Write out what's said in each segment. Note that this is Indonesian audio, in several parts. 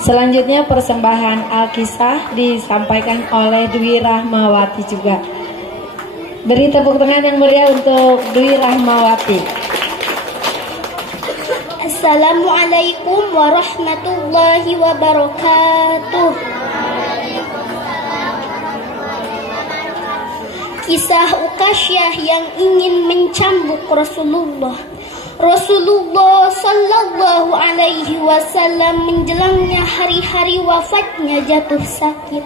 Selanjutnya persembahan Alkisah disampaikan oleh Dwi Rahmawati juga. Beri tepuk tangan yang meriah untuk Dwi Rahmawati. Assalamualaikum warahmatullahi wabarakatuh. Kisah Ukasyah yang ingin mencambuk Rasulullah. Rasulullah Sallallahu Alaihi Wasallam menjelangnya hari-hari wafatnya jatuh sakit,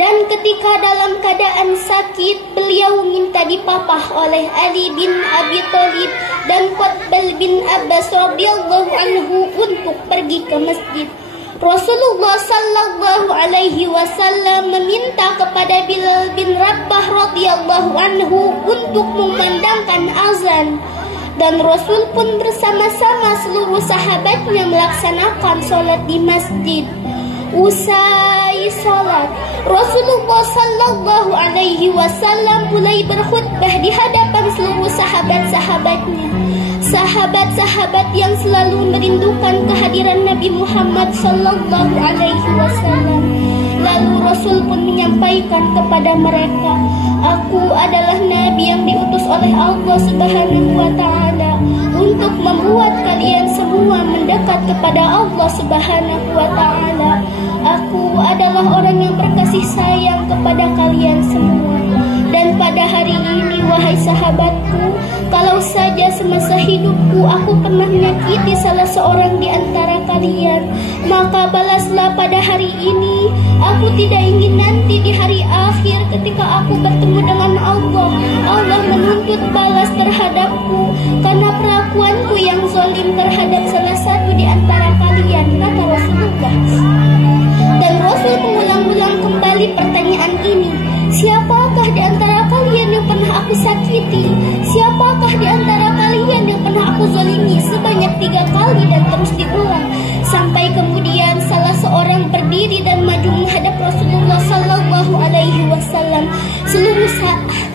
dan ketika dalam keadaan sakit beliau minta dipapah oleh Ali bin Abi Thalib dan Qutbal bin Abbas radhiyallahu anhu untuk pergi ke masjid. Rasulullah Sallallahu Alaihi Wasallam meminta kepada Bilal bin Rabah radhiyallahu anhu untuk memandangkan azan. Dan Rasul pun bersama-sama seluruh sahabatnya melaksanakan sholat di masjid. Usai sholat, Rasulullah Sallallahu Alaihi Wasallam mulai berkhutbah di hadapan seluruh sahabat-sahabatnya. Sahabat-sahabat yang selalu merindukan kehadiran Nabi Muhammad Sallallahu Alaihi Wasallam. Lalu Rasul pun menyampaikan kepada mereka, "Aku adalah Nabi yang diutus oleh Allah Subhanahu wa Ta'ala untuk membuat kalian semua mendekat kepada Allah Subhanahu wa Ta'ala. Aku adalah orang yang berkasih sayang kepada kalian semua. Dan pada hari ini, wahai sahabatku, kalau saja semasa hidupku aku pernah menyakiti salah seorang di antara kalian, maka balaslah pada hari ini. Aku tidak ingin nanti di hari akhir ketika aku bertemu dengan Allah, Allah menuntut balas terhadapku karena perlakuanku yang zalim terhadap salah satu di antara kalian," kata Rasulullah. Dan Rasul mengulang-ulang kembali pertanyaan ini, "Siapakah di antara kalian yang pernah aku sakiti? Siapakah di antara kalian yang pernah aku zalimi?" Sebanyak 3 kali dan terus diulang. Sampai kemudian salah seorang berdiri dan maju menghadap Rasulullah Sallallahu Alaihi Wasallam.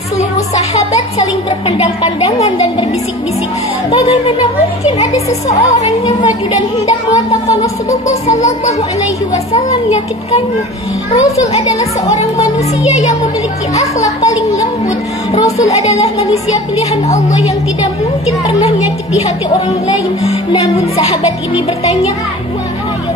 Seluruh sahabat saling berpandang-pandangan dan berbisik-bisik. Bagaimana mungkin ada seseorang yang maju dan hendak mengatakan Rasulullah Sallallahu Alaihi Wasallam menyakitkannya? Rasul adalah seorang manusia yang memiliki akhlak paling lembut. Rasul adalah manusia pilihan Allah yang tidak mungkin pernah menyakiti hati orang lain. Namun sahabat ini bertanya, "Wahai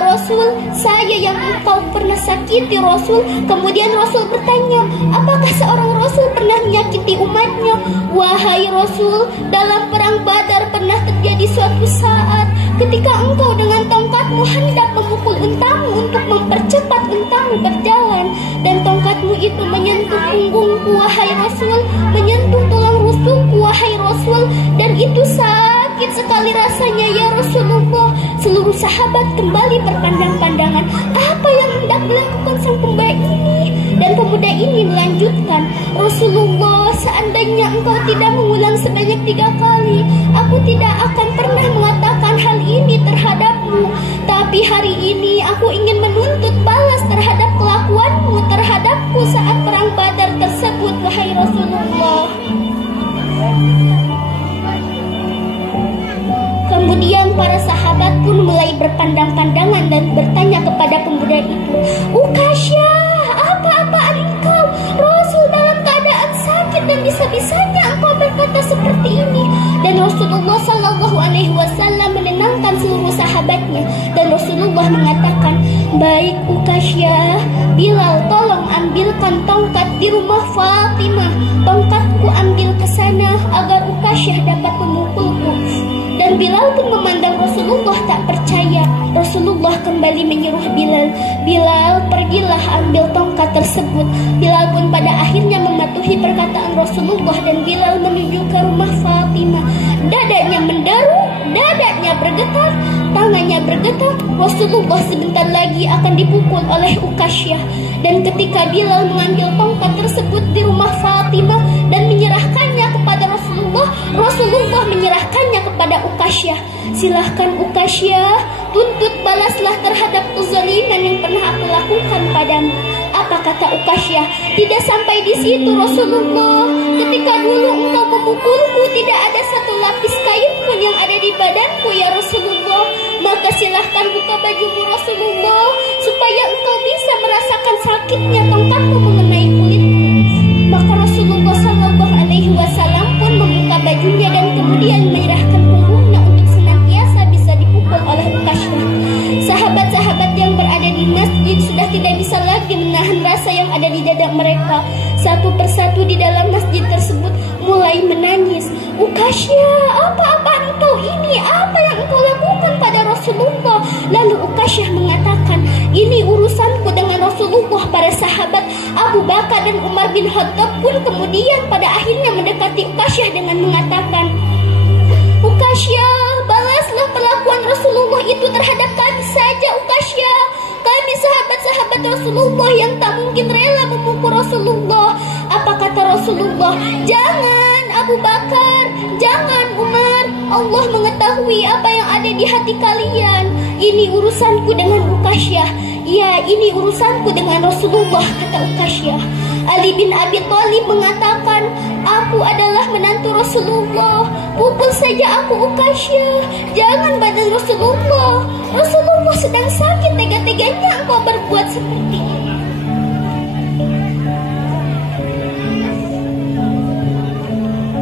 Rasul, saya yang engkau pernah sakiti, Rasul." Kemudian Rasul bertanya, "Apakah seorang Rasul pernah menyakiti umatnya?" "Wahai Rasul, dalam perang Badar pernah terjadi suatu saat ketika engkau dengan tongkatmu hendak memukul untamu untuk mempercepat untamu berjalan, dan tongkatmu itu menyentuh punggungku, wahai Rasul, menyentuh tulang rusukku, wahai Rasul, dan itu sakit sekali rasanya, ya Rasulullah." Seluruh sahabat kembali berpandang-pandangan, apa yang hendak dilakukan sang pemuda ini? Dan pemuda ini melanjutkan, "Rasulullah, seandainya engkau tidak mengulang sebanyak 3 kali, aku tidak akan pernah mengatakan hal ini terhadapmu. Tapi hari ini aku ingin menuntut balas terhadap kelakuanmu terhadapku saat perang Badar tersebut, wahai Rasulullah." Kemudian para sahabat pun mulai berpandang-pandangan dan bertanya kepada pemuda itu, "Ukasyah, apa-apaan engkau? Rasul dalam keadaan sakit dan bisa-bisanya engkau berkata seperti ini." Dan Rasulullah Sallallahu Alaihi Wasallam menenangkan seluruh sahabatnya, dan Rasulullah mengatakan, "Baik Ukasyah, Bilal tolong ambilkan tongkat di rumah Fatimah. Tongkatku ambil ke sana agar Ukasyah dapat memukulku." Dan Bilal pun memandang Rasulullah tak percaya. Rasulullah kembali menyuruh Bilal, "Bilal, pergilah ambil tongkat tersebut." Bilal pun pada akhirnya mematuhi perkataan Rasulullah, dan Bilal menuju ke rumah Fatimah. Dadanya menderu, dadanya bergetar, tangannya bergetar. Rasulullah sebentar lagi akan dipukul oleh Ukasyah. Dan ketika Bilal mengambil tongkat tersebut di rumah Fatimah dan menyerahkannya kepada Rasulullah, Rasulullah menyerahkannya kepada Ukasyah. "Silahkan Ukasyah, tuntut balaslah terhadap kezaliman yang pernah aku lakukan padamu." Apa kata Ukasyah? "Tidak sampai di situ Rasulullah. Ketika dulu engkau memukulku, tidak ada satu lapis kain pun yang ada di badanku, ya Rasulullah. maka silahkan buka bajumu Rasulullah, supaya engkau bisa merasakan sakitnya tongkatmu mengenai kulitmu. Maka Rasulullah Shallallahu Alaihi Wasallam pun membuka bajunya dan kemudian menyerahkan punggungnya untuk senantiasa bisa dipukul oleh Ukasyah. Sahabat-sahabat yang berada di masjid sudah tidak bisa lagi menahan rasa yang ada di dada mereka. Satu persatu di dalam masjid tersebut mulai menangis. Ukasyah, apa engkau ini? Apa yang engkau lakukan pada Rasulullah? Lalu Ukasyah mengatakan, ini urusanku dengan Rasulullah. Para sahabat Abu Bakar dan Umar bin Khattab pun kemudian pada akhirnya mendekati Ukasyah dengan mengatakan, Ukasyah, balaslah perlakuan Rasulullah itu terhadap kami saja, Ukasyah. Kami sahabat-sahabat Rasulullah yang tak mungkin rela memukul Rasulullah. Apa kata Rasulullah? Jangan Abu Bakar, jangan Umar. Allah mengetahui apa yang ada di hati kalian. Ini urusanku dengan Ukasyah. Ya, ini urusanku dengan Rasulullah, kata Ukasyah. Ali bin Abi Thalib mengatakan, aku adalah menantu Rasulullah. Pukul saja aku, Ukasyah. Jangan badan Rasulullah. Rasulullah sedang sakit, tega-teganya engkau berbuat seperti ini.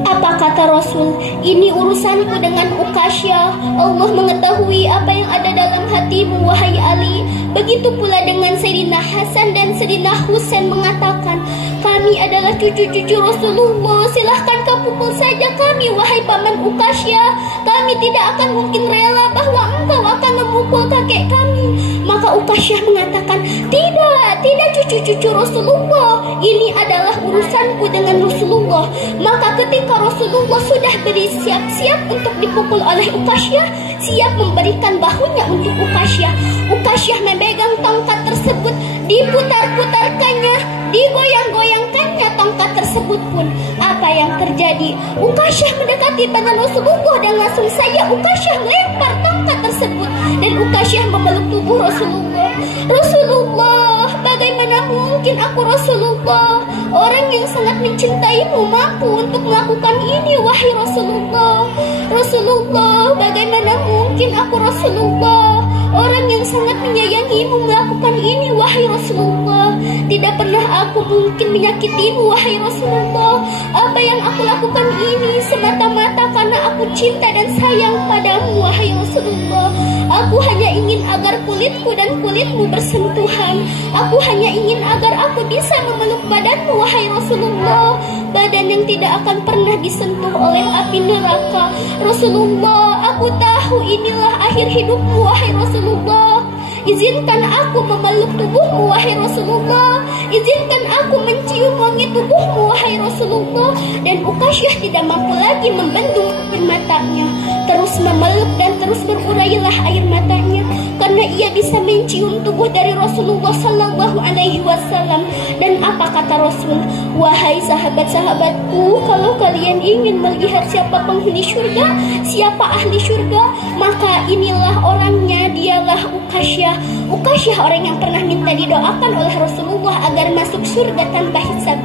Apa kata Rasul? Ini urusanku dengan Ukasyah. Allah mengetahui apa yang ada dalam hatimu, wahai Ali. Begitu pula dengan Sayyidina Hasan dan Sayyidina Husain mengatakan, kami adalah cucu-cucu Rasulullah. Silahkan kau pukul saja kami, wahai paman Ukasyah. Kami tidak akan mungkin rela bahwa engkau akan memukul kakek kami. Maka Ukasyah mengatakan, tidak cucu-cucu Rasulullah. Ini adalah urusanku dengan Rasulullah. Maka ketika Rasulullah sudah bersiap-siap untuk dipukul oleh Ukasyah, siap memberikan bahunya untuk Ukasyah. Ukasyah memegang tongkat tersebut, diputar-putarkannya, digoyang-goyangkannya tongkat tersebut pun. Apa yang terjadi? Ukasyah mendekati badan Rasulullah dan langsung saja Ukasyah melempar tongkat tersebut dan Ukasyah memeluk tubuh Rasulullah. Rasulullah, bagaimana mungkin aku Rasulullah, orang yang sangat mencintaimu, mampu untuk melakukan ini, wahai Rasulullah. Rasulullah, bagaimana mungkin aku Rasulullah, orang yang sangat menyayangimu, melakukan ini, wahai Rasulullah. Tidak pernah aku mungkin menyakitimu, wahai Rasulullah. Apa yang aku lakukan ini semata-mata karena aku cinta dan sayang padamu, wahai Rasulullah. Aku hanya ingin agar kulitku dan kulitmu bersentuhan. Aku hanya ingin agar aku bisa memeluk badanmu, wahai Rasulullah. Badan yang tidak akan pernah disentuh oleh api neraka. Rasulullah, aku tahu inilah akhir hidupmu, wahai Rasulullah. Izinkan aku memeluk tubuhmu, wahai Rasulullah. Izinkan aku mencium wangi tubuhmu, wahai Rasulullah. Dan Ukasyah tidak mampu lagi membendung air matanya. Terus memeluk dan terus berurailah air matanya, karena ia bisa mencium tubuh dari Rasulullah Sallallahu Alaihi Wasallam. Dan apa kata Rasul? Wahai sahabat-sahabatku, kalau kalian ingin melihat siapa penghuni surga, siapa ahli surga, maka inilah orangnya, dialah Ukasyah. Ukasyah orang yang pernah minta didoakan oleh Rasulullah agar masuk surga tanpa hisab.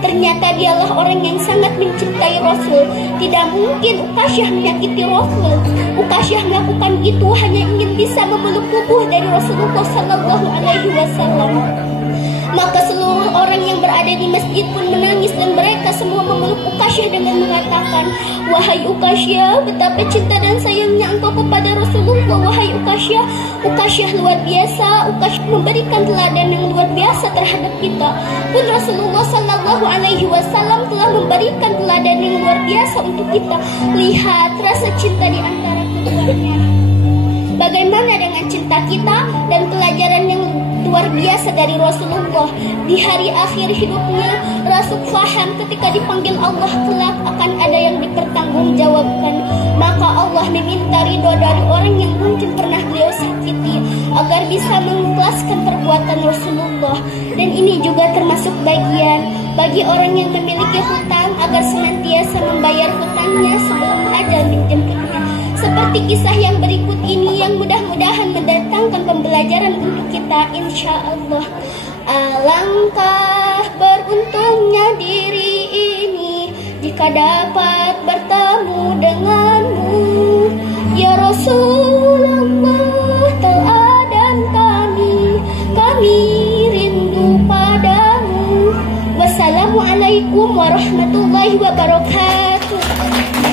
Ternyata dialah orang yang sangat mencintai Rasul. Tidak mungkin Ukasyah menyakiti Rasul. Ukasyah melakukan itu hanya ingin bisa memeluk tubuh dari Rasulullah Sallallahu Alaihi Wasallam. Maka seluruh orang yang berada di masjid pun menangis dan mereka semua memeluk Ukasyah dengan mengatakan, wahai Ukasyah, betapa cinta dan sayangnya engkau kepada Rasulullah, wahai Ukasyah. Ukasyah luar biasa, Ukasyah memberikan teladan yang luar biasa terhadap kita. Pun Rasulullah Sallallahu Alaihi Wasallam telah memberikan teladan yang luar biasa untuk kita. Lihat rasa cinta di antara keduanya. Bagaimana dengan cinta kita dan pelajaran yang luar biasa dari Rasulullah. Di hari akhir hidupnya, Rasul faham ketika dipanggil Allah kelak akan ada yang dipertanggungjawabkan. Maka Allah meminta ridho dari orang yang mungkin pernah beliau sakiti agar bisa mengikhlaskan perbuatan Rasulullah. Dan ini juga termasuk bagian bagi orang yang memiliki hutang agar senantiasa membayar hutangnya sebelum ajal menjemputnya. Seperti kisah yang berikut ini yang mudah-mudahan mendatangkan pembelajaran untuk kita, insya Allah. Alangkah beruntungnya diri ini jika dapat bertemu denganmu, ya Rasulullah. Assalamualaikum warahmatullahi wabarakatuh.